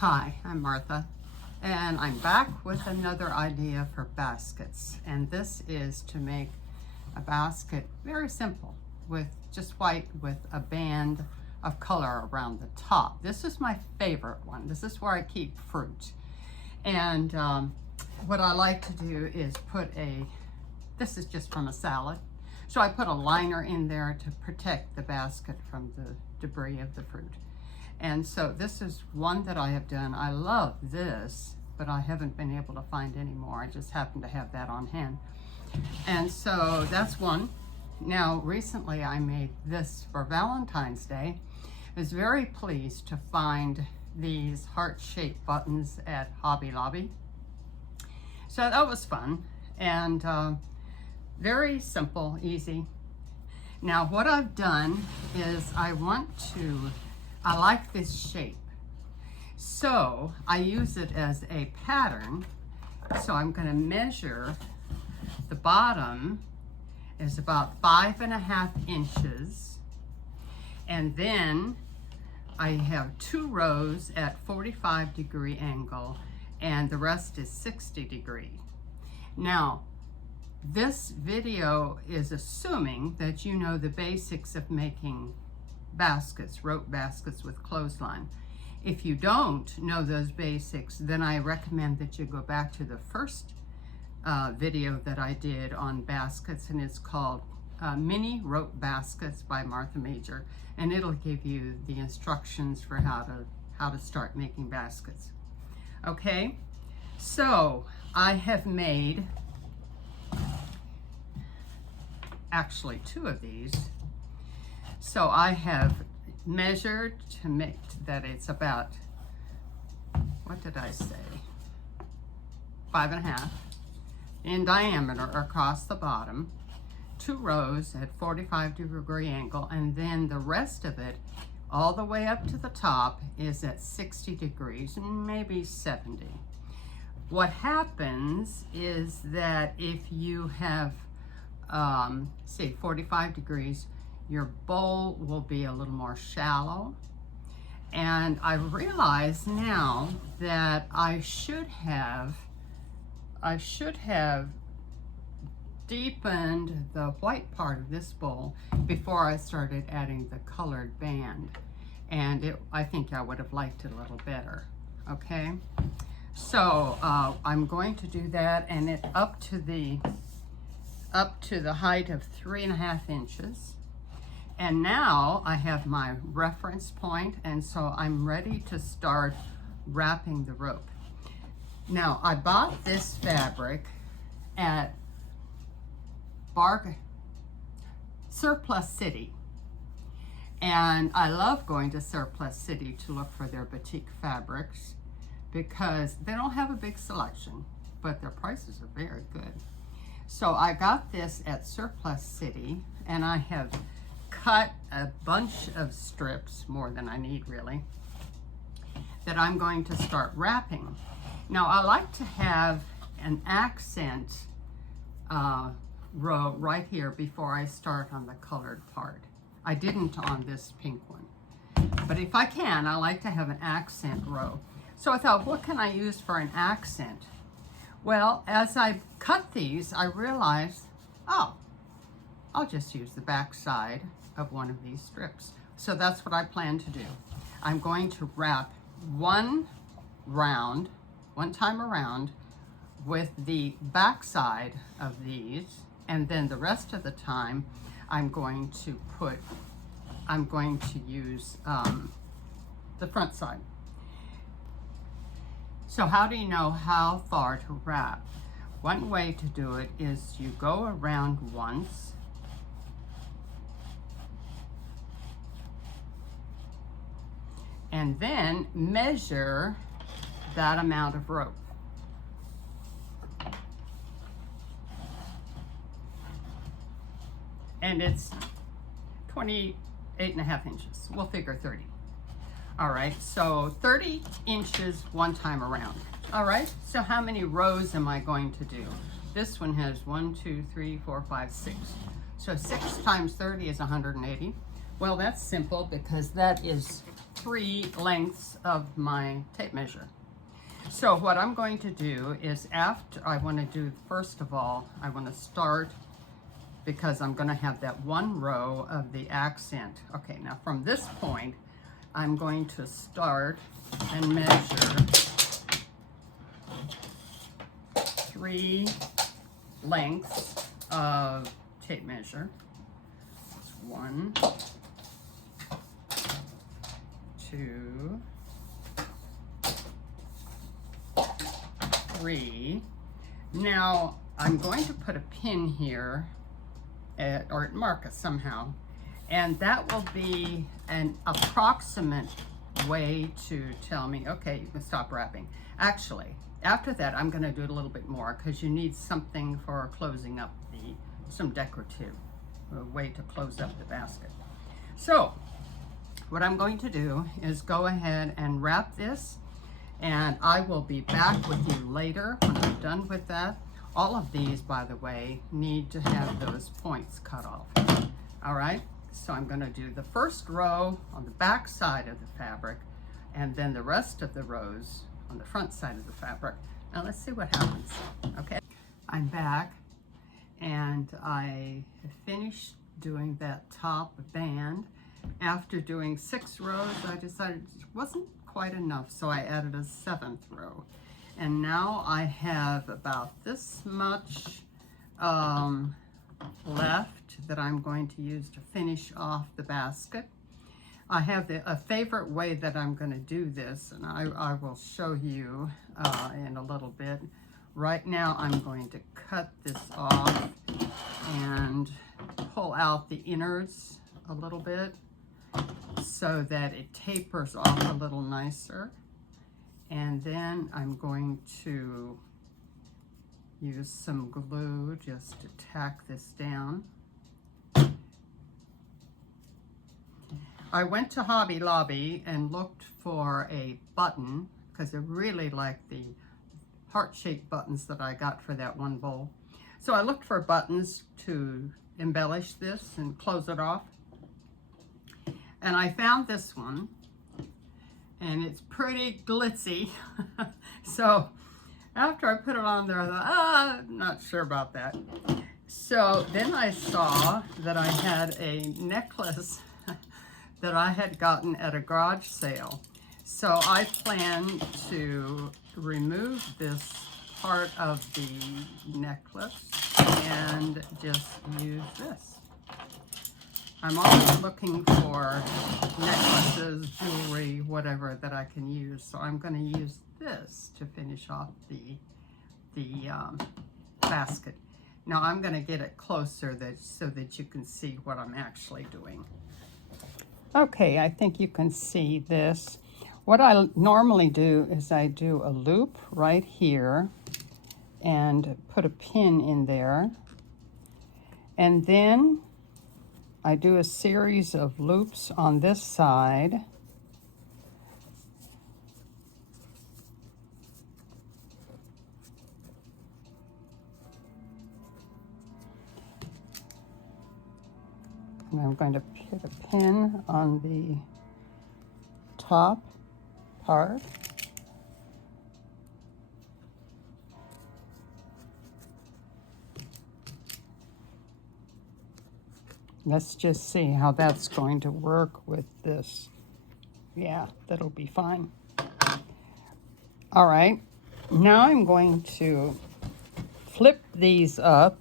Hi, I'm Martha, and I'm back with another idea for baskets. And this is to make a basket very simple with just white with a band of color around the top. This is my favorite one. This is where I keep fruit. And what I like to do is put this is just from a salad. So I put a liner in there to protect the basket from the debris of the fruit. And so this is one that I have done. I love this, but I haven't been able to find any more. I just happen to have that on hand. And so that's one. Now, recently I made this for Valentine's Day. I was very pleased to find these heart-shaped buttons at Hobby Lobby. So that was fun and very simple, easy. Now what I've done is I like this shape. So I use it as a pattern. So I'm going to measure the bottom is about 5.5 inches. And then I have 2 rows at 45-degree angle and the rest is 60 degree. Now, this video is assuming that you know the basics of making baskets, rope baskets with clothesline. If you don't know those basics, then I recommend that you go back to the first video that I did on baskets, and it's called Mini Rope Baskets by Martha Major, and it'll give you the instructions for how to start making baskets. Okay, so I have made actually 2 of these. So I have measured to make that it's about, what did I say? 5.5 in diameter across the bottom, 2 rows at 45-degree angle, and then the rest of it all the way up to the top is at 60 degrees, maybe 70. What happens is that if you have say 45 degrees, your bowl will be a little more shallow. And I realize now that I should have deepened the white part of this bowl before I started adding the colored band. And I think I would have liked it a little better, okay? So I'm going to do that, and it up to the height of 3.5 inches. And now I have my reference point, and so I'm ready to start wrapping the rope. Now, I bought this fabric at Surplus City. And I love going to Surplus City to look for their boutique fabrics because they don't have a big selection, but their prices are very good. So I got this at Surplus City, and I have cut a bunch of strips, more than I need really, that I'm going to start wrapping. Now I like to have an accent row right here before I start on the colored part. I didn't on this pink one, but if I can, I like to have an accent row. So I thought, what can I use for an accent? Well, as I cut these, I realized, oh, I'll just use the back side of one of these strips. So that's what I plan to do. I'm going to wrap one time around with the back side of these, and then the rest of the time I'm going to use the front side. So how do you know how far to wrap? One way to do it is you go around once, and then measure that amount of rope. And it's 28.5 inches. We'll figure 30. All right, so 30 inches one time around. All right, so how many rows am I going to do? This one has 1, 2, 3, 4, 5, 6. So 6 times 30 is 180. Well, that's simple because that is 3 lengths of my tape measure. So what I'm going to do is, after I want to do, first of all, I want to start, because I'm going to have that 1 row of the accent. Okay, now from this point, I'm going to start and measure 3 lengths of tape measure. 1, 2, 3. Now I'm going to put a pin here or mark it somehow, and that will be an approximate way to tell me, okay, you can stop wrapping. Actually, after that, I'm going to do it a little bit more, because you need something for closing up some decorative way to close up the basket. So what I'm going to do is go ahead and wrap this, and I will be back with you later when I'm done with that. All of these, by the way, need to have those points cut off. All right, so I'm going to do the first row on the back side of the fabric, and then the rest of the rows on the front side of the fabric. Now let's see what happens. Okay, I'm back, and I finished doing that top band. After doing 6 rows, I decided it wasn't quite enough, so I added a 7th row. And now I have about this much left that I'm going to use to finish off the basket. I have a favorite way that I'm going to do this, and I will show you in a little bit. Right now I'm going to cut this off and pull out the innards a little bit so that it tapers off a little nicer. And then I'm going to use some glue just to tack this down. I went to Hobby Lobby and looked for a button, because I really like the heart-shaped buttons that I got for that one bowl. So I looked for buttons to embellish this and close it off. And I found this one, and it's pretty glitzy. So after I put it on there, I thought, I'm not sure about that. So then I saw that I had a necklace that I had gotten at a garage sale. So I plan to remove this part of the necklace and just use this. I'm always looking for necklaces, jewelry, whatever that I can use. So I'm going to use this to finish off the basket. Now I'm going to get it closer so that you can see what I'm actually doing. Okay, I think you can see this. What I normally do is I do a loop right here and put a pin in there. And then I do a series of loops on this side. And I'm going to put a pin on the top part. Let's just see how that's going to work with this. Yeah, that'll be fine. All right, now I'm going to flip these up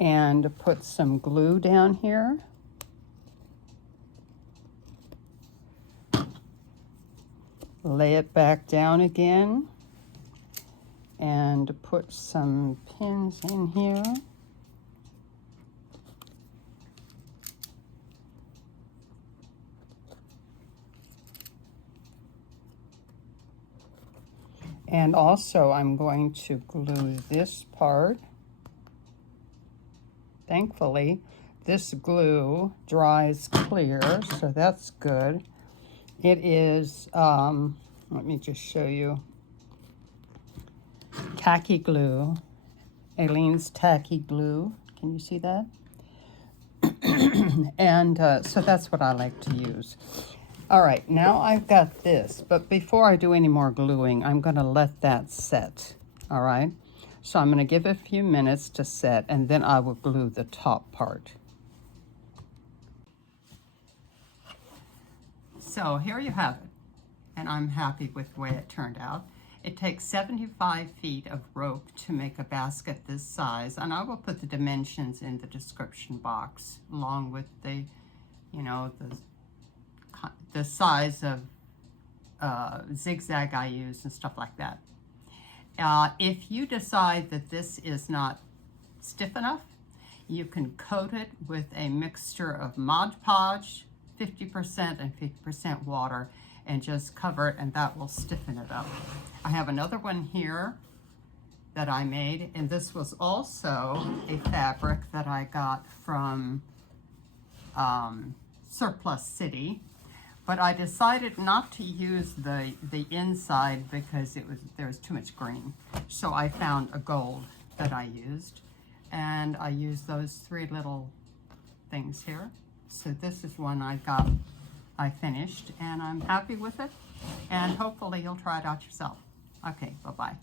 and put some glue down here. Lay it back down again and put some pins in here. And also I'm going to glue this part. Thankfully, this glue dries clear, so that's good. It is, let me just show you, tacky glue, Aleene's tacky glue. Can you see that? And so that's what I like to use. All right, now I've got this, but before I do any more gluing, I'm going to let that set. All right, so I'm going to give it a few minutes to set, and then I will glue the top part. So here you have it, and I'm happy with the way it turned out. It takes 75 feet of rope to make a basket this size, and I will put the dimensions in the description box along with the, you know, the size of zigzag I use and stuff like that. If you decide that this is not stiff enough, you can coat it with a mixture of Mod Podge, 50% and 50% water, and just cover it, and that will stiffen it up. I have another one here that I made, and this was also a fabric that I got from Surplus City, but I decided not to use the inside because there was too much green. So I found a gold that I used, and I used those 3 little things here. So this is one I finished, and I'm happy with it, and hopefully you'll try it out yourself. Okay, bye-bye.